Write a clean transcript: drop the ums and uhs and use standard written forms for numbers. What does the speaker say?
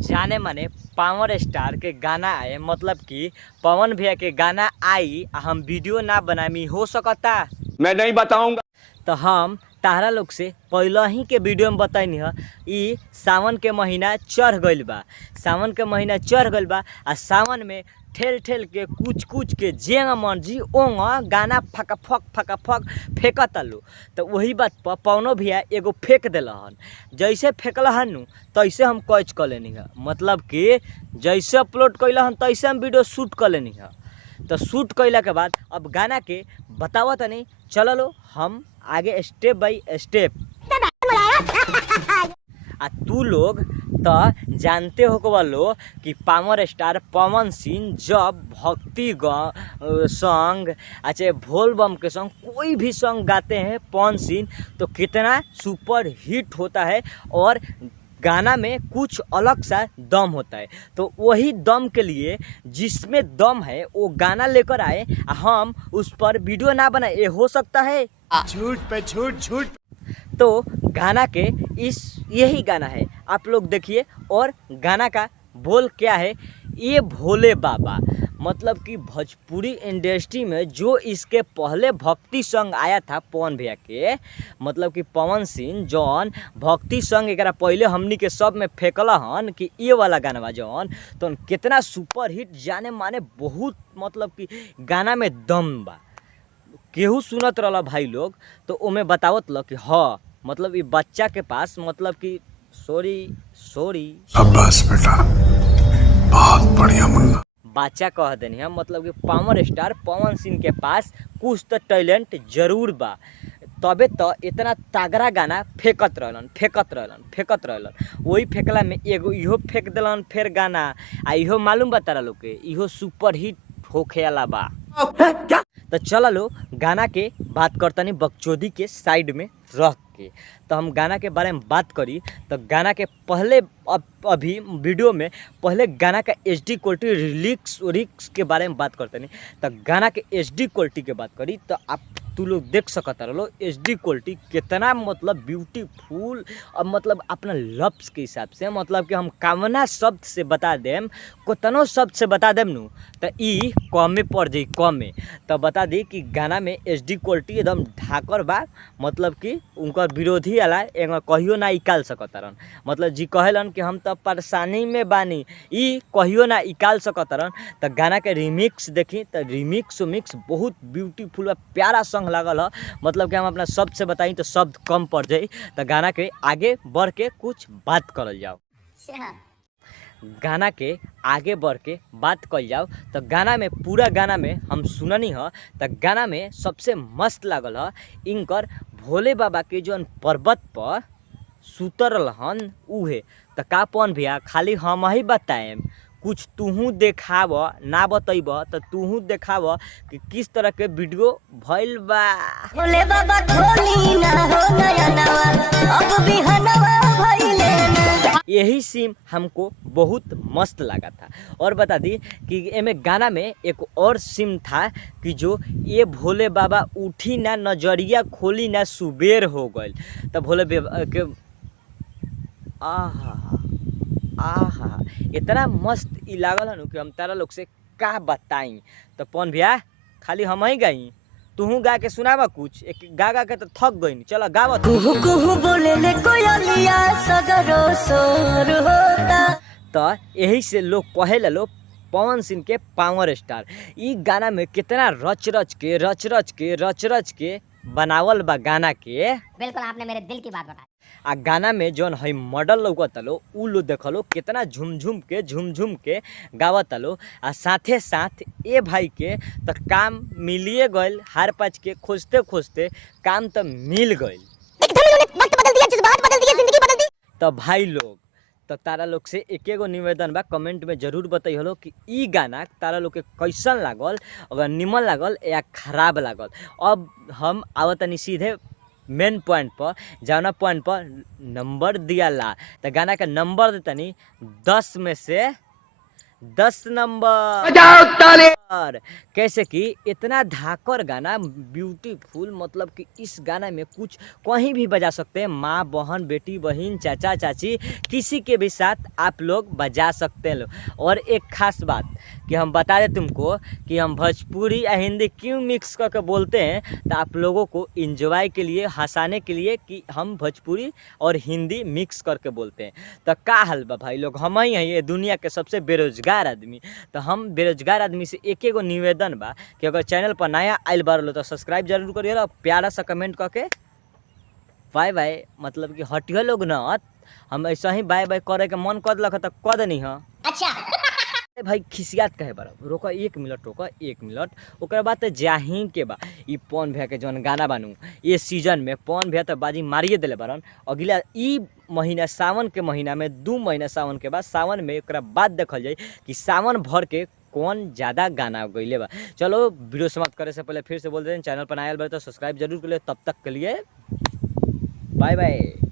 जाने माने power star के गाना आए, मतलब कि पवन भैया के गाना आई हम वीडियो ना बनामी हो सकता? मैं नहीं बताऊंगा। तो हम तारा लोग से पहले ही के वीडियो में बताइनी है। ई सावन के महीना चढ़ गइल बा, सावन के महीना चढ़ गइल बा आ सावन में ठेल ठेल के कुछ कुछ के जेंग मर्जी ओंग गाना फका फक फेंकता लो। तो वही बात पर पवनो भैया एगो फेंक दिलहन, जैसे फेंकल हन तैसे हम कैच कर लेनी है, मतलब कि जैसे अपलोड कैल हन तैसे हम वीडियो शूट कर लेनी है। तो शूट कैला के बाद अब गाना के बतावा तनी, चलो लो हम आगे स्टेप बाई स्टेप। आ तू लोग तो जानते हो लो कि पावर स्टार पवन सिंह जब भक्ति सॉन्ग अच्छा भोल बम के सॉन्ग कोई भी सॉन्ग गाते हैं पवन सिंह तो कितना सुपर हिट होता है और गाना में कुछ अलग सा दम होता है। तो वही दम के लिए जिसमें दम है वो गाना लेकर आए, हम उस पर वीडियो ना बनाए, ये हो सकता है? झूठ पे झूठ झूठ। तो गाना के यही गाना है, आप लोग देखिए। और गाना का बोल क्या है, ये भोले बाबा, मतलब कि भोजपुरी इंडस्ट्री में जो इसके पहले भक्ति सॉन्ग आया था पवन भैया के, मतलब कि पवन सिंह जौन भक्ति सॉन्ग एक पहले हमनी के सब में फेंकला हन कि ये वाला गाना जौन तो कितना सुपर हिट जाने माने बहुत, मतलब कि गाना में दम बा। केहू सुनत रहला भाई लोग तो ओमे बतावत ल कि हाँ मतलब ये बच्चा के पास, मतलब कि सॉरी शाबाश बेटा, बहुत बढ़िया मुन्ना। बच्चा कह देनी है, मतलब कि पावर स्टार पवन सिंह के पास कुछ तो टैलेंट जरूर बा, तबे तो इतना तगड़ा गाना फेंकत रहलन। वही फेंकला में एगो इहो फेंक दिलन फिर गाना, आ इहो मालूम बा तारा लोग के इहो सुपर हिट होखेला बा। तो चलो लो गाना के बात करतनी बकचोदी के साइड में रख के। तो हम गाना के बारे में बात करी तो गाना के पहले अभी वीडियो में पहले गाना का HD क्वालिटी रिलिक्स के बारे में बात करते नहीं। तो गाना के HD क्वालिटी के बात करी तो आप तू लोग देख सकता रहो HD क्वालिटी कितना मतलब ब्यूटीफुल, और मतलब अपना लफ्ज़ के हिसाब से, मतलब कि हम कामना शब्द से बता देम कोतनो शब्द से बता देम नु तो ई कमे पड़ जाई कमे। तो बता दी कि गाना में HD क्वालिटी एकदम ढाकर बा, मतलब कि उनका विरोधी आला एक कहियो ना निकाल सकता, मतलब जी कहेलन कि हम तो परेशानी में बानी, ई कहियो ना निकाल सकता। तो गाना के रिमिक्स देखी तो रिमिक्स बहुत ब्यूटीफुल प्यारा सॉन्ग लागल है, मतलब कि हम अपना शब्द से बताई तो शब्द कम पड़ जाए। तो गाना के आगे बढ़ के कुछ बात करल जाओ, गाना के आगे बढ़ के बात कर जाओ। तो गाना में पूरा गाना में हम सुननी है तो गाना में सबसे मस्त लागल है इनकर भोले बाबा के जो पर्वत पर सुतरल हन उहे। तो का पवन भैया खाली हम ही बताएम, कुछ तूहू देखाव, ना बतैब तो तूहू देखाव कि किस तरह के वीडियो भइल बा। भोले बाबा खोली ना हो नया नवा, अब भी हनवा भइले ना। यही सीन हमको बहुत मस्त लगा था। और बता दी कि एमे गाना में एक और सीन था कि जो ये भोले बाबा उठी ना नजरिया खोली ना सुबेर हो गई। तो भोले बाबा के आहा इतना मस्त ई लागल है कि हम तारा लोग से का बताई। तो पवन भैया खाली हम ही गाई, तू गा के सुनावा कुछ, एक गा के तो थक गई, चलो गावा। तो यही से लोग कहे लो पवन सिंह के पावर स्टार। ई गाना में कितना रच रच के बनावल बा गाना के। बिल्कुल आपने मेरे दिल की बात बताई। आ गाना में जौन है मॉडल लौकता लो उ लो देखलो कितना झुम के गावता लो। आ साथे साथ ए भाई के तो काम मिलिए गइल, हार पाच के खोजते काम तो मिल गइल। तो भाई लोग तो तारा लोग से एक एगो निवेदन बा, कमेंट में जरूर बताइए कि ई गाना तारा लोग के कैसन लागल, अगर निमन लागल या खराब लागल। अब हम आवतनी सीधे मेन पॉइंट पर, जाना पॉइंट पर नंबर दिया ला। तो गाना का नंबर देतनी 10 में से 10 नंबर। और कैसे कि इतना धाकर गाना ब्यूटीफुल, मतलब कि इस गाना में कुछ कहीं भी बजा सकते हैं, माँ बहन बेटी बहन चाचा चाची किसी के भी साथ आप लोग बजा सकते हैं। और एक खास बात कि हम बता दें तुमको कि हम भोजपुरी या हिंदी क्यों मिक्स करके बोलते हैं, तो आप लोगों को इंजॉय के लिए, हंसाने के लिए कि हम भोजपुरी और हिंदी मिक्स करके बोलते हैं। तो का हाल बा भाई लोग, हम ही हैं ये दुनिया के सबसे बेरोजगार आदमी। तो हम बेरोजगार आदमी से एक एगो निवेदन बा कि अगर चैनल पर नया आइल बार तो सब्सक्राइब जरूर करिए और प्यारा सा कमेंट करके बाय बाय, मतलब कि हटियो लोग न, हम ऐसा ही बाय बाय करे के मन कर लख तो कह देनी हाँ। अच्छा भाई खिसियात कहे बड़ा, रोका 1 मिनट, रोका 1 मिनट। ओकर बाद तो जाही के बा ई पवन भैया के जौन गाना बानू ये सीजन में पवन भैया तो बाजी मारिए दिले बारन। अगला ई महीना सावन के महीना में 2 महीना सावन के बाद, सावन में एक बाद देखल जाए कि सावन भर के कौन ज़्यादा गाना गईले बा। चलो वीडियो समाप्त करे से पहले फिर से बोल देते हैं, चैनल पर आयल बार तो सब्सक्राइब जरूर कर ले। तब तक के लिए बाय बाय।